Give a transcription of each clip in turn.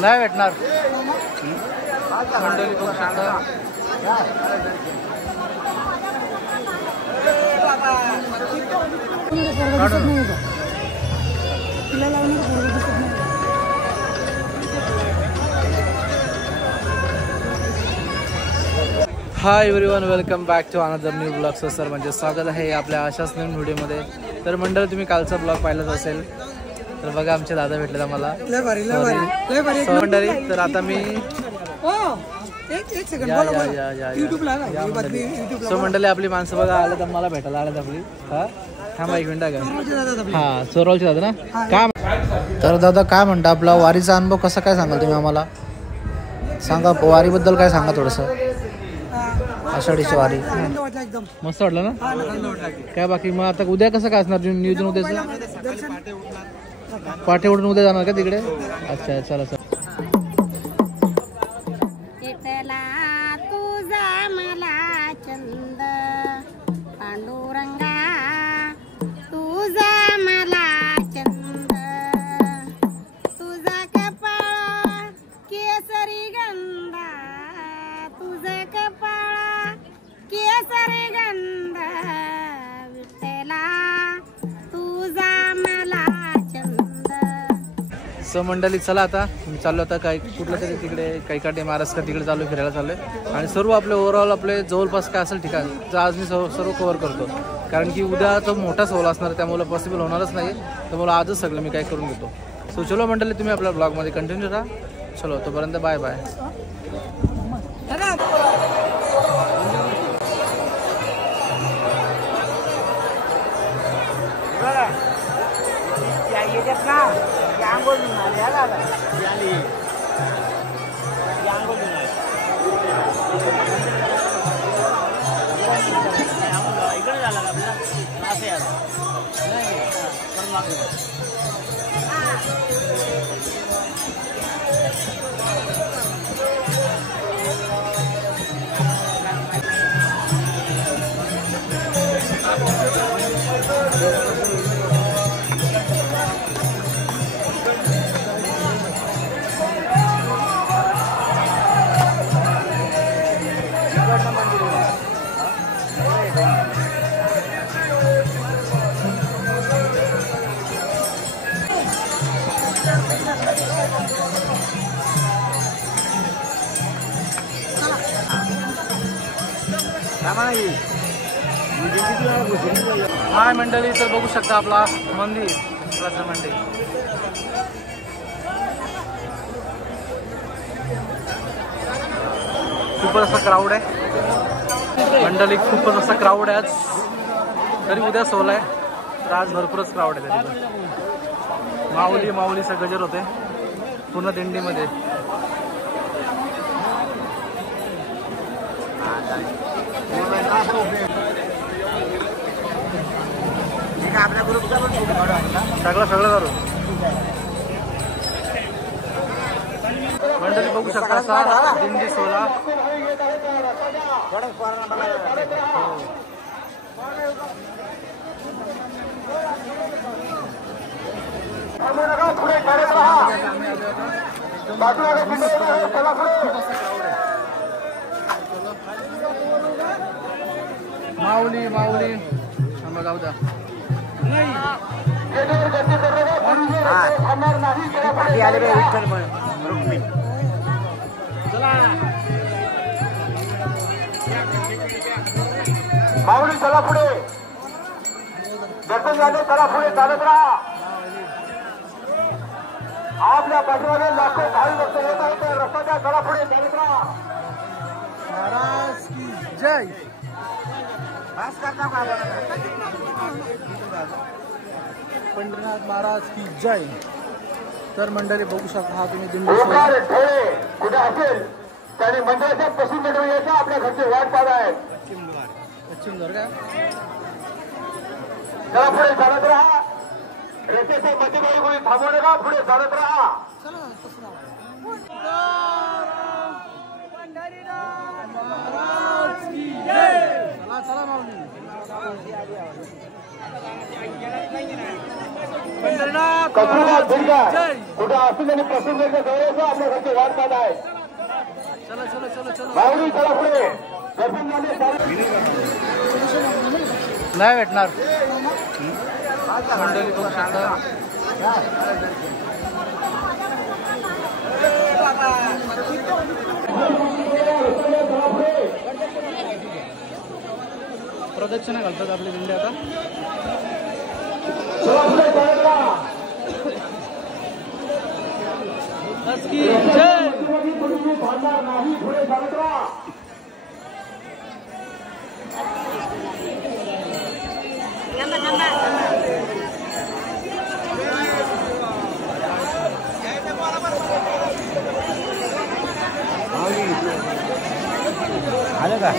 नाही भेटणार मंडळी बघू शकता. Hi everyone, welcome back to another new blog. Sir म्हणजे स्वागत आहे आपल्या अशाच नवीन व्हिडिओमध्ये. तर मंडळ तुम्ही कालचा ब्लॉग पाहिलाच असेल. तर बघा आमचे दादा भेटले आम्हाला मंडळी. तर आता मी सो मंडळी आपली माणसं बघा आलं तर मला भेटायला आलं आपली. हा थांबा एक मिनिट का. हा चोरवलचे दादा ना काय. तर दादा काय म्हणता आपला वारीचा अनुभव कसा काय सांगाल तुम्ही आम्हाला सांगा. वारीबद्दल काय सांगा थोडंसं. आषाढीची वारी मस्त वाटलं ना काय. बाकी मग आता उद्या कसं काय असणार नियोजन उद्याचं. पाठे उडून उद्या जाणार का तिकडे. अच्छा चला चला. सो मंडळी चला आता चाललो आता काही कुठलं तरी तिकडे काही काटे महाराष्ट्र तिकडे चालू फिरायला चालू आहे. आणि सर्व आपले ओव्हरऑल आपले जवळपास काय असेल ठिकाण तर आज मी सर्व कव्हर करतो. कारण की उद्या तो मोठा सोहळ असणार त्यामुळे पॉसिबल होणारच नाही. त्यामुळे आजच सगळं मी काय करून घेतो. सो चलो मंडळी तुम्ही आपल्या ब्लॉगमध्ये कंटिन्यू राहा. चलो तोपर्यंत बाय बाय. हाय मंडळी, तर बघू शकता आपला मंदिर मंदिर खूपच असा क्राऊड आहे मंडळी. खूपच असा क्राऊड आहे आज. तरी उद्या सोहळा आहे तर आज भरपूरच क्राऊड आहे. तरी माऊलीचा गजर होते पूर्ण दिंडीमध्ये. सगळं करू मंडळी बघू शकता असा दिंडी सोहळा. माऊली जाऊ द्या. माऊली चला पुढे. दर्शन झाले चला पुढे चालत राहा. आपल्या पाठीमागे लाखो भावी भक्त होत आहेत. रस्त्याच्या चला पुढे चालत राहा. महाराज की जय. पंढरीनाथ महाराज की जय. तर मंडळी बघू शकता हा तुम्ही दिंडी कुठे असेल त्याने मंदिराच्या पश्चिम कडे यायचं. आपल्या घरचे वाट पाहत आहेत. पश्चिम द्वार का चला पुढे चालत राहा. रस्त्याच्या मध्यभागी कोणी थांबवू नका. पुढे चालत राहा. महाराज की जय. चला माऊली. कसूरबाग दुर्गा कुठं असतील त्यांनी प्रसिद्धीच्या जवळचं आपल्या घरची वाट पाहत आहे. माऊली चला पुढे दर्शन झाले नाही भेटणार मंडळी बघू शकता. प्रदक्षिणा घालतात आपली दिंडी आता. आलं का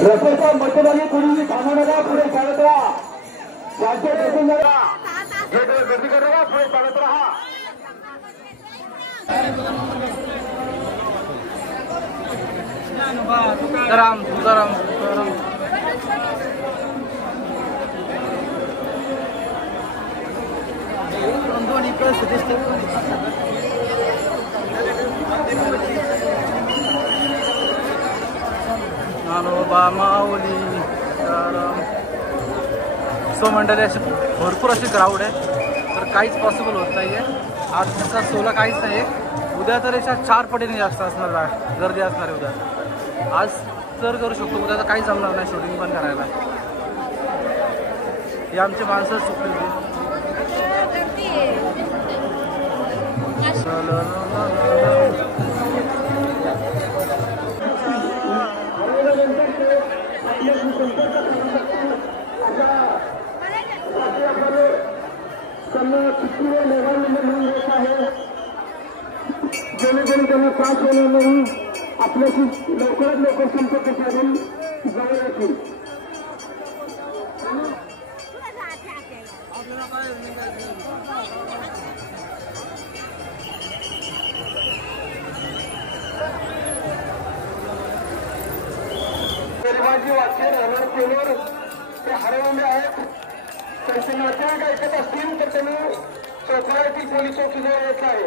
रस्त्याच्या मध्यभागी कोणी थांबू नका. पुढे चालत राहा. राज्य दर्शन करा. गर्दी करू नका. पुढे चालत राहा. तुकाराम तुकाराम तुकाराम. दोन्ही परिस्थिती माऊली. सो मंडळी अशी भरपूर अशी ग्राउंड आहे तर काहीच पॉसिबल होत नाही आहे. आज तसा 16 काहीच नाही आहे. उद्या तर याच्या 4 पटीने जास्त असणार गर्दी असणार आहे उद्या. आज तर करू शकतो, उद्या तर काही जमणार नाही शूटिंग पण करायला. ही आमची माणसं चुकली होती. जेणेकरून त्यांना त्रास होणार नाही. आपल्याशी लवकरात लवकर संपर्क साधून जवळ येतील. गरिबांची वाक्य राहणार केल्यावर ते हरवले आहेत. त्यांचे नातेवाईक ऐकत असतील तर त्यांनी चौथरा येथील पोलीस चौकीजवळ येत आहे.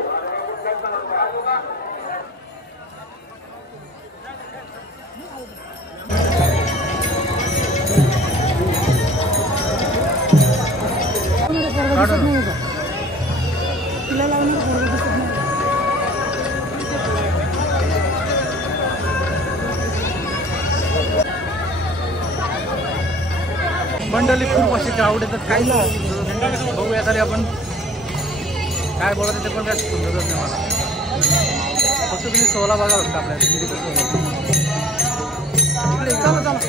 मंडळी खूप अशी क्राऊड येतात. काही बघूया तरी आपण काय बोलत ते पण काय समजत नाही मला. फक्त तुम्ही 16 बघा फक्त आपल्या इकडे चला चला.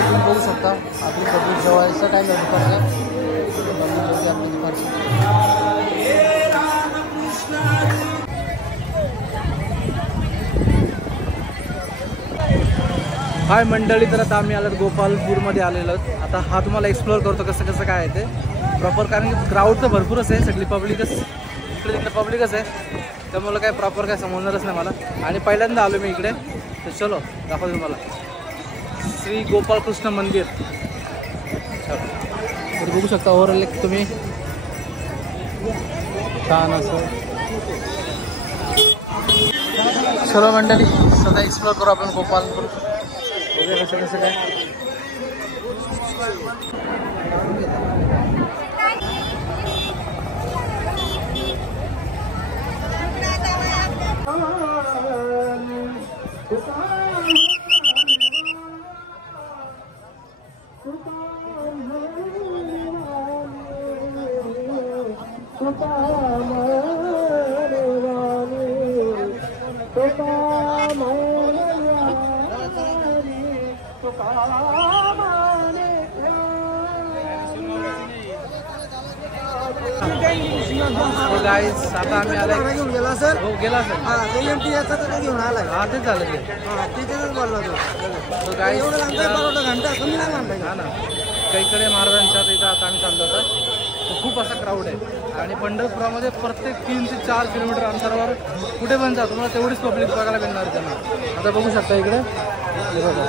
तुम्ही बघू शकता आपली पब्लिक जवळचं काय दुपारचं आपली दुपारची. हाय मंडळी, तर आता आम्ही आलो गोपालपूरमध्ये आलेलो. आता हा तुम्हाला एक्सप्लोअर करतो कसं कसं काय आहे ते प्रॉपर, कारण की क्राऊड तर भरपूरच आहे. सगळी पब्लिकच इकडे तिकडे पब्लिकच आहे, त्यामुळे काय प्रॉपर काय समजणारच नाही मला. आणि पहिल्यांदा आलो मी इकडे, तर चलो दाखवतो तुम्हाला श्री गोपालकृष्ण मंदिर. तर बघू शकता ओव्हरऑल तुम्ही छान असं. चलो मंडळी सध्या एक्सप्लोर करू आपण गोपालपूर वगैरे कसं कसं काय. गाईज आता आम्ही आला घेऊन गेला सर. हो गेला सर. हा घेऊन आला. हा तेच झालं ते. तिथेच बोलला तो. गाईज घंटा कमी नाही म्हणता. हा ना कैकडे महाराजांच्या इथं आता आम्ही चाललो होतो. खूप असा क्राऊड आहे आणि पंढरपुरामध्ये प्रत्येक 3 ते 4 किलोमीटर अंतरावर कुठे पण जा तुम्हाला तेवढीच पब्लिक बघायला मिळणार आहे त्यांना. आता बघू शकता इकडे हे बघा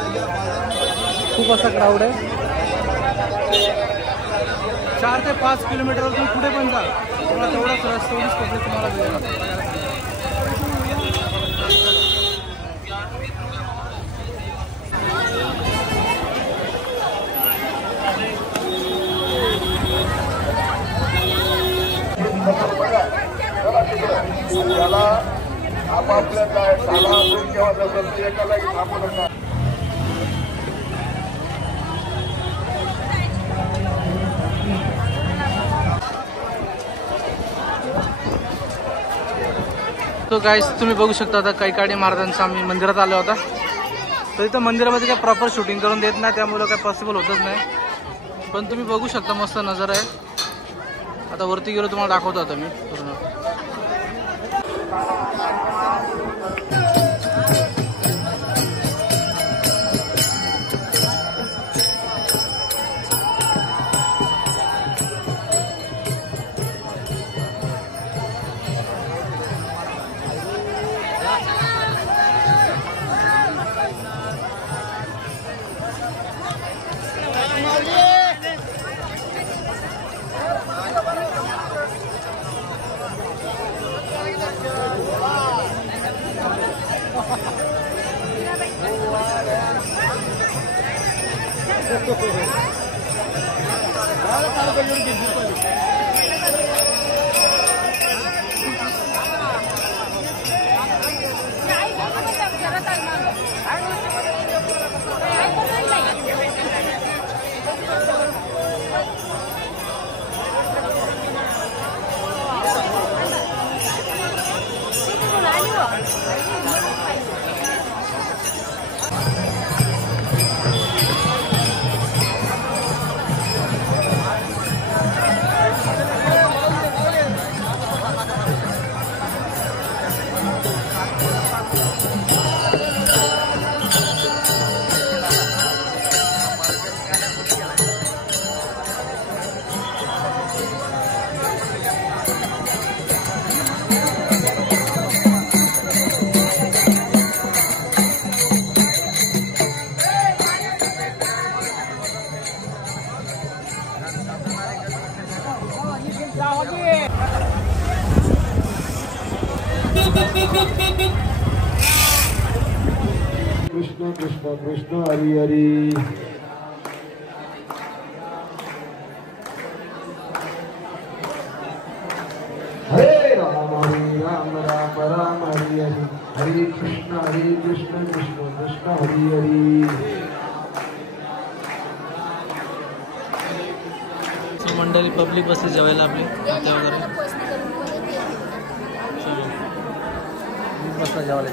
खूप असा क्राऊड आहे. 4 ते 5 किलोमीटरवर तुम्ही कुठे पण जा तुम्हाला तेवढाच तेवढीच पब्लिक तुम्हाला मिळेल. त्याला आपापल्या काय शाळा असून किंवा जसं ते एकालाही थांबू नका. तो गाईस तुम्ही बघू शकता आता कैकाडी महाराजांचा आम्ही मंदिरात आलो होता. तर इथं मंदिरामध्ये काय प्रॉपर शूटिंग करून देत नाही त्यामुळे काय पॉसिबल होतच नाही. पण तुम्ही बघू शकता मस्त नजारा आहे. आता वरती गेलो तुम्हाला दाखवतो आता मी पूर्ण. कृष्ण कृष्ण कृष्ण हरी हरी. हरे राम राम राम हरी हरी. हरे कृष्ण कृष्ण कृष्ण हरी हरी. मंडळी पब्लिक बसली जेवायला आपली बसला जेवायला.